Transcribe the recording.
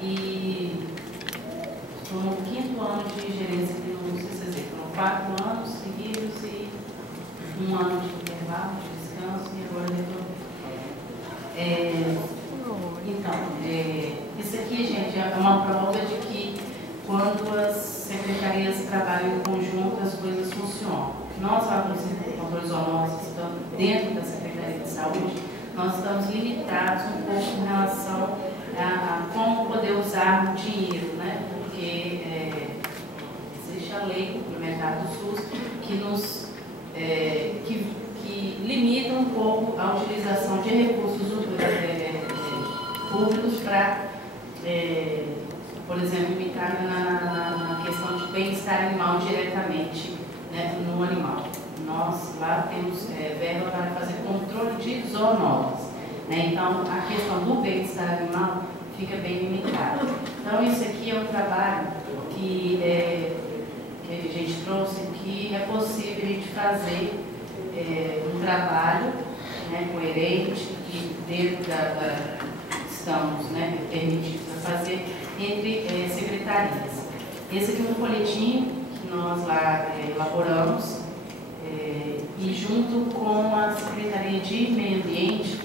e estou no 5º ano de gerência aqui no CCZ. Foram 4 anos seguidos e 1 ano de intervalo, de descanso, e agora retorno. Então, isso aqui, gente, é uma prova de que quando as secretarias trabalham em conjunto, as coisas funcionam. Nós, lá no controle zoonoses, estamos dentro da Secretaria de Saúde, nós estamos limitados um pouco em relação a como poder usar o dinheiro, né? Porque existe a lei complementar do SUS que nos que limita um pouco a utilização de recursos públicos para, por exemplo, imitar na questão de bem-estar animal diretamente, né, no animal. Nós lá temos verba para fazer controle de zoonoses, né? Então a questão do bem-estar animal fica bem limitada. Então isso aqui é um trabalho que a gente trouxe, que é possível a gente fazer um trabalho, né, coerente e dentro estamos, né, permitidos a fazer entre secretarias. Esse aqui é um folhetim que nós lá elaboramos e junto com a Secretaria de Meio Ambiente